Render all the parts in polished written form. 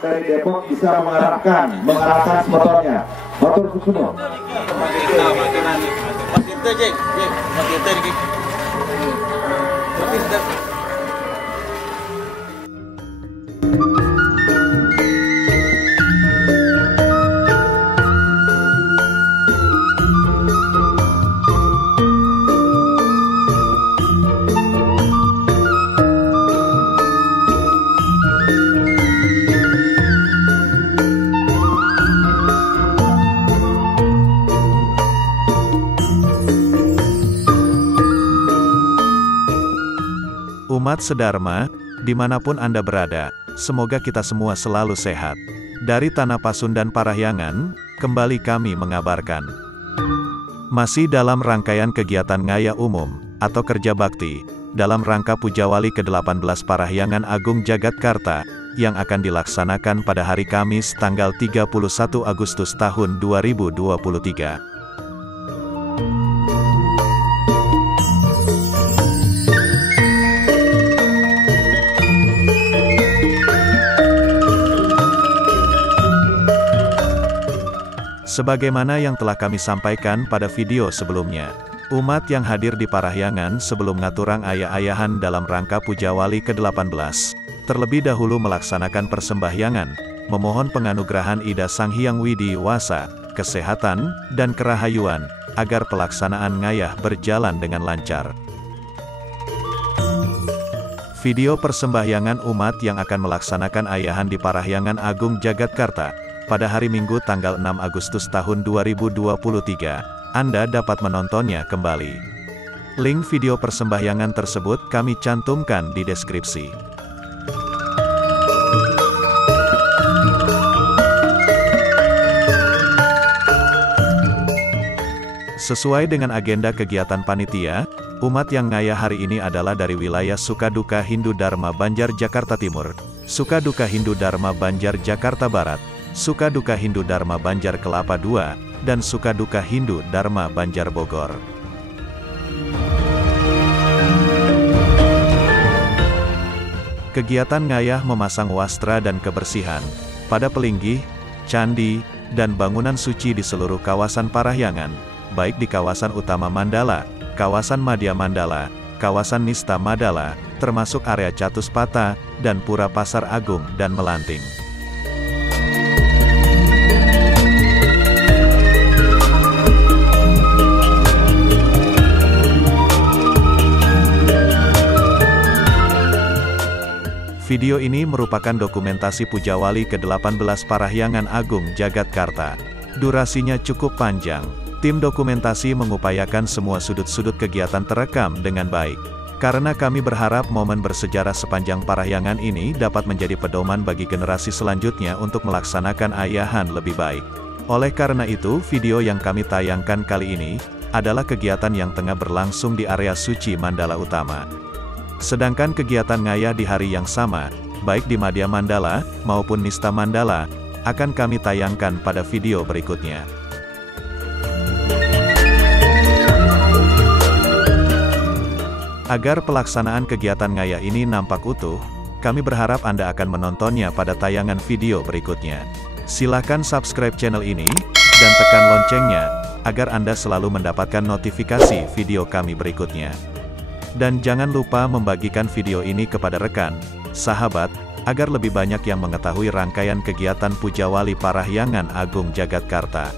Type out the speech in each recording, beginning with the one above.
dari Depok bisa mengarahkan motornya. Motor susuno. Umat sedharma, dimanapun Anda berada, semoga kita semua selalu sehat. Dari Tanah Pasundan Parahyangan, kembali kami mengabarkan. Masih dalam rangkaian kegiatan Ngayah Umum, atau Kerja Bakti, dalam rangka Pujawali ke-18 Parahyangan Agung Jagatkarta, yang akan dilaksanakan pada hari Kamis tanggal 31 Agustus tahun 2023. Sebagaimana yang telah kami sampaikan pada video sebelumnya, umat yang hadir di Parahyangan sebelum ngaturang ayah-ayahan dalam rangka Pujawali ke-18, terlebih dahulu melaksanakan persembahyangan, memohon penganugerahan Ida Sang Hyang Widi Wasa, kesehatan, dan kerahayuan, agar pelaksanaan ngayah berjalan dengan lancar. Video persembahyangan umat yang akan melaksanakan ayahan di Parahyangan Agung Jagatkarta, pada hari Minggu tanggal 6 Agustus tahun 2023, Anda dapat menontonnya kembali. Link video persembahyangan tersebut kami cantumkan di deskripsi. Sesuai dengan agenda kegiatan panitia, umat yang ngayah hari ini adalah dari wilayah Sukaduka Hindu Dharma Banjar Jakarta Timur, Sukaduka Hindu Dharma Banjar Jakarta Barat, Sukaduka Hindu Dharma Banjar Kelapa II, dan Sukaduka Hindu Dharma Banjar Bogor. Kegiatan ngayah memasang wastra dan kebersihan pada pelinggih, candi, dan bangunan suci di seluruh kawasan Parahyangan, baik di kawasan utama Mandala, kawasan Madya Mandala, kawasan Nista Madala, termasuk area Catuspata, dan Pura Pasar Agung dan Melanting. Video ini merupakan dokumentasi Pujawali ke-18 Parahyangan Agung Jagatkarta. Durasinya cukup panjang. Tim dokumentasi mengupayakan semua sudut-sudut kegiatan terekam dengan baik. Karena kami berharap momen bersejarah sepanjang Parahyangan ini dapat menjadi pedoman bagi generasi selanjutnya untuk melaksanakan ayahan lebih baik. Oleh karena itu, video yang kami tayangkan kali ini adalah kegiatan yang tengah berlangsung di area suci Mandala Utama. Sedangkan kegiatan ngayah di hari yang sama, baik di Madya Mandala maupun Nista Mandala, akan kami tayangkan pada video berikutnya. Agar pelaksanaan kegiatan ngayah ini nampak utuh, kami berharap Anda akan menontonnya pada tayangan video berikutnya. Silakan subscribe channel ini, dan tekan loncengnya, agar Anda selalu mendapatkan notifikasi video kami berikutnya. Dan jangan lupa membagikan video ini kepada rekan, sahabat, agar lebih banyak yang mengetahui rangkaian kegiatan Pujawali Parahyangan Agung Jagatkarta.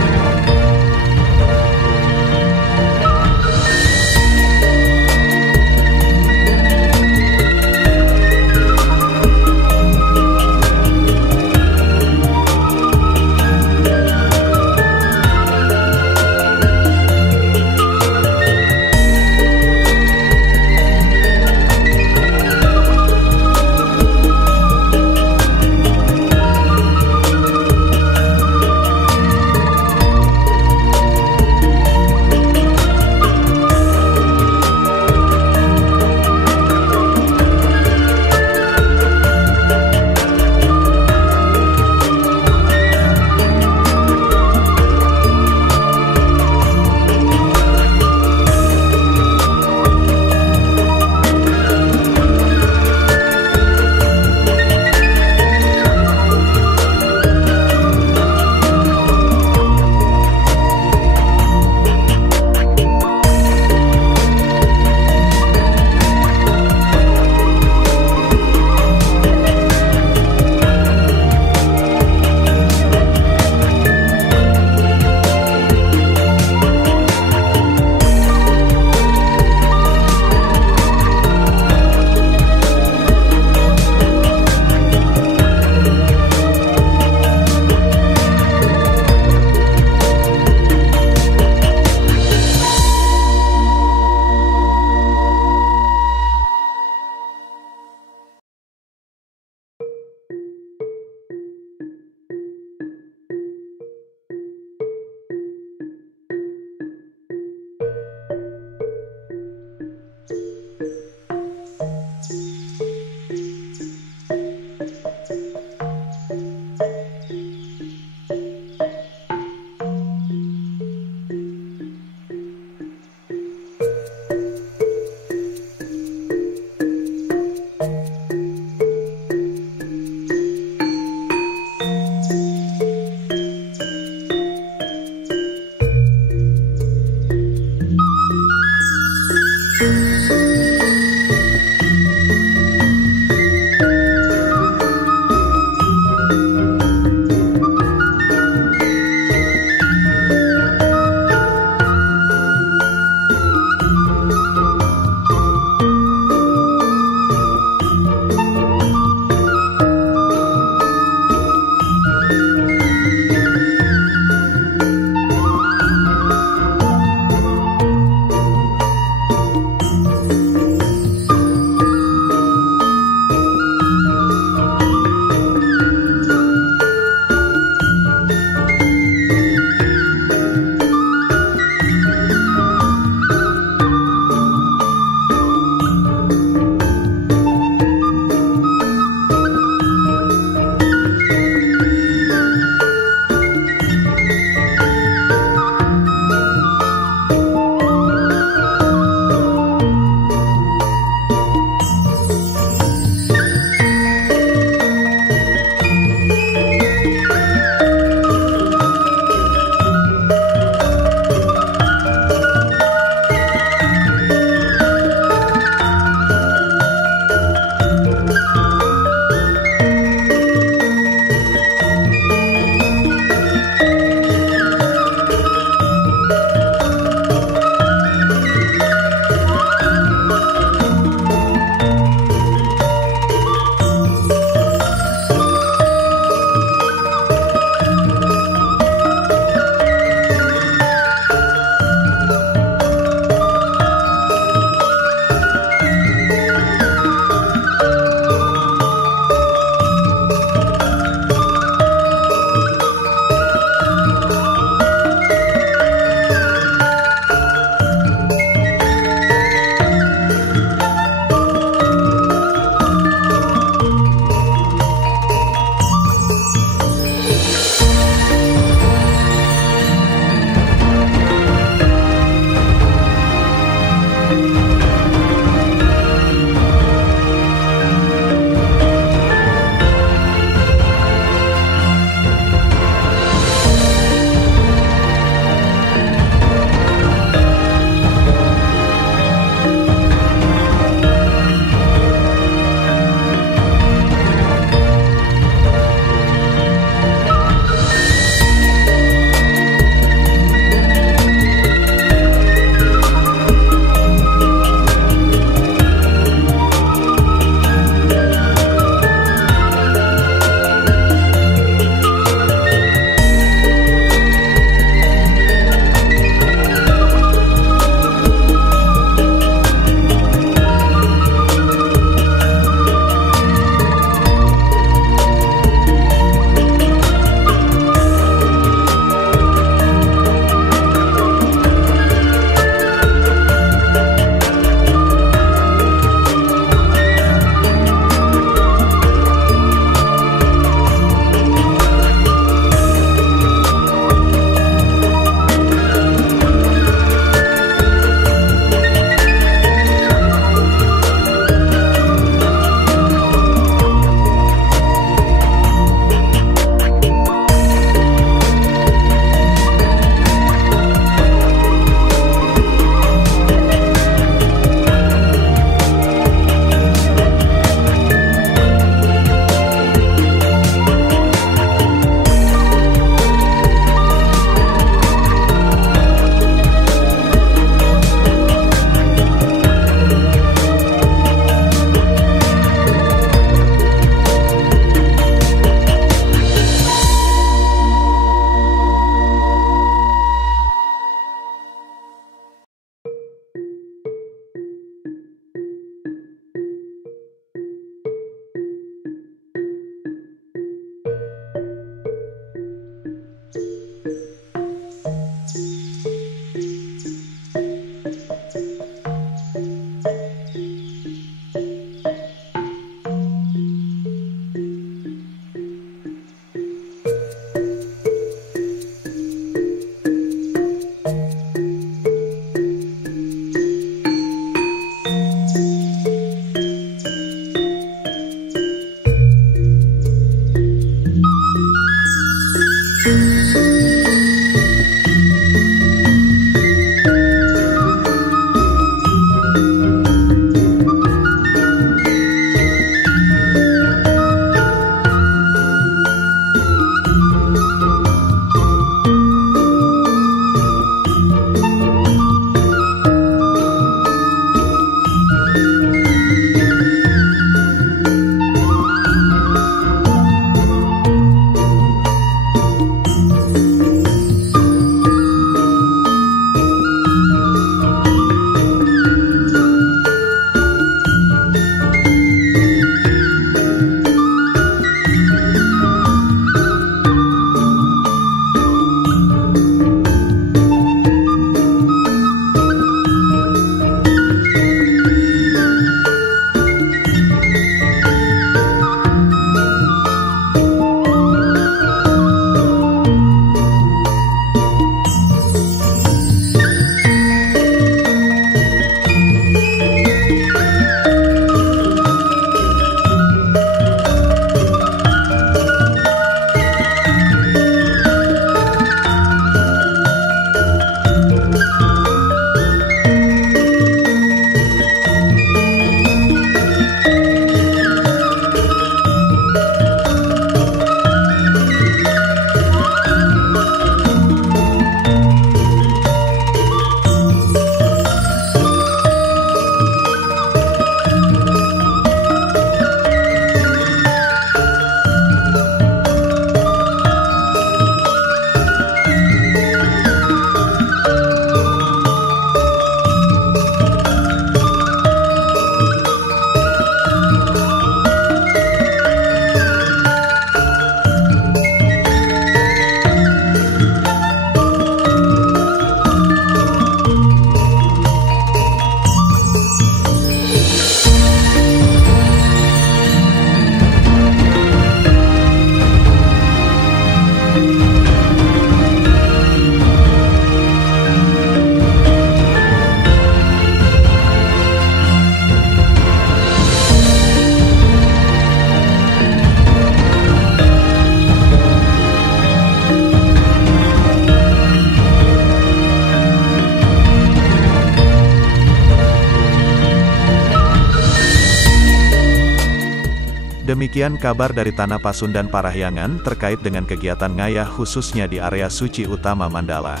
Demikian kabar dari Tanah Pasundan Parahyangan terkait dengan kegiatan ngayah khususnya di area suci utama Mandala.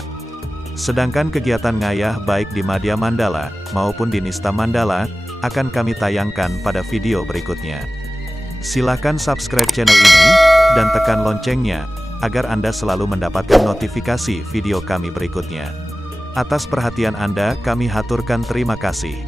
Sedangkan kegiatan ngayah baik di Madya Mandala, maupun di Nista Mandala, akan kami tayangkan pada video berikutnya. Silahkan subscribe channel ini, dan tekan loncengnya, agar Anda selalu mendapatkan notifikasi video kami berikutnya. Atas perhatian Anda kami haturkan terima kasih.